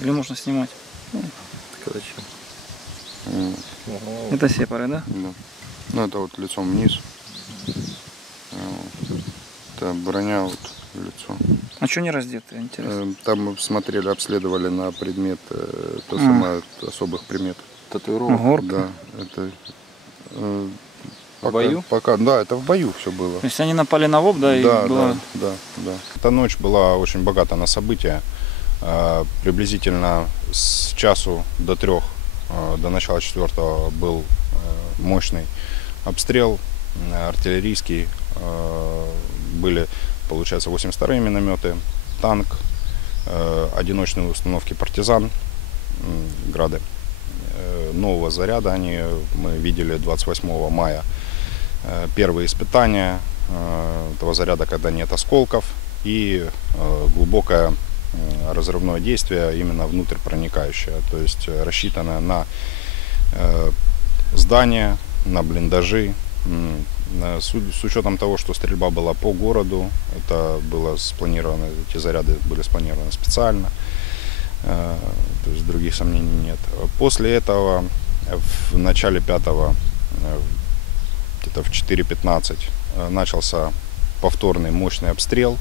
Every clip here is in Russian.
Или можно снимать? Так зачем? Это сепары, да? Да. Ну, это вот лицом вниз. Это броня вот лицо. А что не раздеты, интересно? Э, Там мы смотрели, обследовали на предмет, э, то А. самое, особых примет. Татуировка. Горка? Да, это... э, пока- бою? Пока, да, это в бою все было. То есть они напали на ВОП, да, и Да, было... да, да, да. Эта ночь была очень богата на события. А, Приблизительно с часу до трех, а, до начала четвертого был а, мощный обстрел артиллерийский. Были, получается, 82 минометы, танк, одиночные установки партизан, грады. Э, Нового заряда они мы видели 28 мая. Э, Первые испытания э, этого заряда, когда нет осколков и э, глубокое э, разрывное действие именно внутрь проникающее, то есть э, рассчитанное на э, здания, на блиндажи. С, учетом того, что стрельба была по городу, это было спланировано, эти заряды были спланированы специально, э, то есть других сомнений нет. После этого в начале пятого где-то в 4.15 э, начался повторный мощный обстрел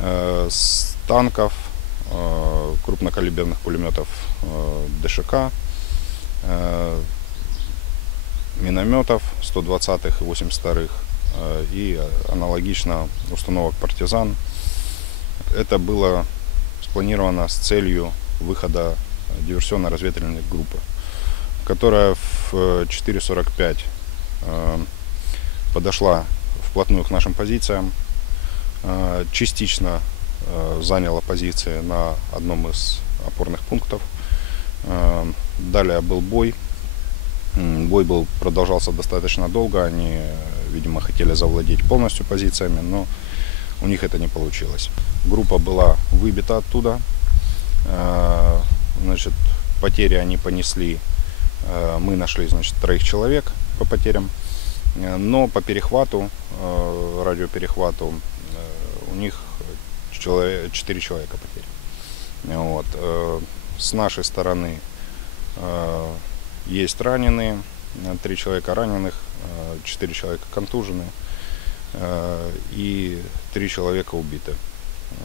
с танков, э, крупнокалиберных пулеметов э, ДШК, э, минометов 120-х и 82-х э, и аналогично установок партизан. Это было спланировано с целью выхода диверсионно-разведывательной группы, которая в э, 4.45 э, подошла вплотную к нашим позициям, частично э, заняла позиции на одном из опорных пунктов. Э, Далее был бой. Бой был, продолжался достаточно долго. Они, видимо, хотели завладеть полностью позициями, но у них это не получилось. Группа была выбита оттуда. Э, Значит, потери они понесли. Мы нашли, значит, троих человек по потерям. Но по перехвату, радиоперехвату, у них человек, 4 человека потери. Вот. э, С нашей стороны э, есть раненые, э, три человека раненых, э, четыре человека контужены э, и три человека убиты.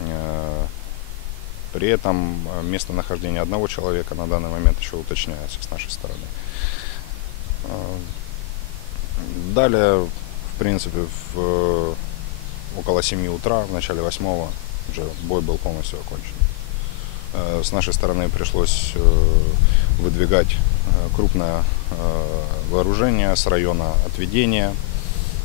Э, При этом э, местонахождение одного человека на данный момент еще уточняется с нашей стороны. Э, Далее, в принципе, в, э, около 7 утра, в начале 8 уже бой был полностью окончен. Э, С нашей стороны пришлось э, выдвигать э, крупное вооружение с района отведения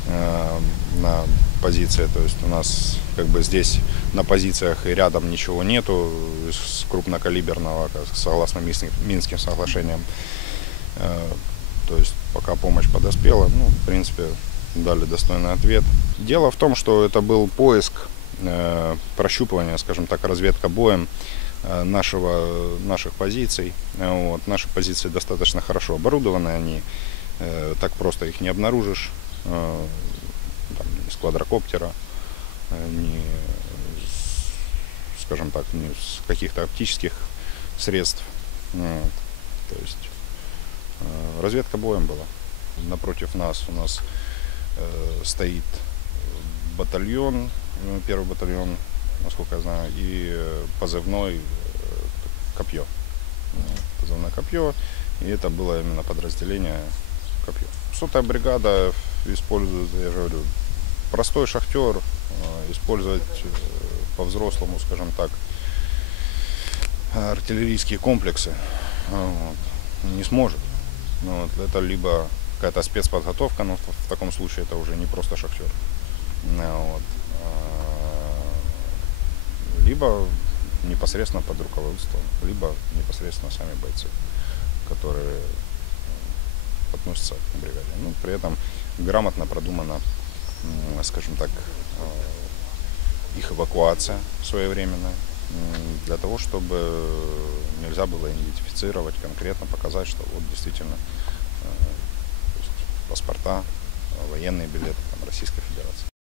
на позиции. То есть у нас как бы здесь на позициях и рядом ничего нету с крупнокалиберного, согласно Минским, соглашениям. То есть пока помощь подоспела, ну, в принципе, дали достойный ответ. Дело в том, что это был поиск, прощупывание, скажем так, разведка боем э, нашего, наших позиций. Э, Вот. Наши позиции достаточно хорошо оборудованы, они э, так просто их не обнаружишь. Э, там, ни с квадрокоптера, э, ни, скажем так, ни с каких-то оптических средств. Вот. То есть э, разведка боем была. Напротив нас у нас э, стоит батальон, э, первый батальон, насколько я знаю, и э, позывной э, копье. Вот, Позывное копье. И это было именно подразделение копье. Сотая бригада использует, я же говорю, простой шахтер, э, использовать э, по-взрослому, скажем так, артиллерийские комплексы э, вот, не сможет. Ну, вот, это либо какая-то спецподготовка, но в, таком случае это уже не просто шахтер. Ну, вот. Либо непосредственно под руководством, либо непосредственно сами бойцы, которые э, относятся к бригаде. Ну, при этом грамотно продумана, скажем так, э, их эвакуация своевременная, для того, чтобы нельзя было идентифицировать конкретно, показать, что вот действительно э, паспорта, военные билеты там, Российской Федерации.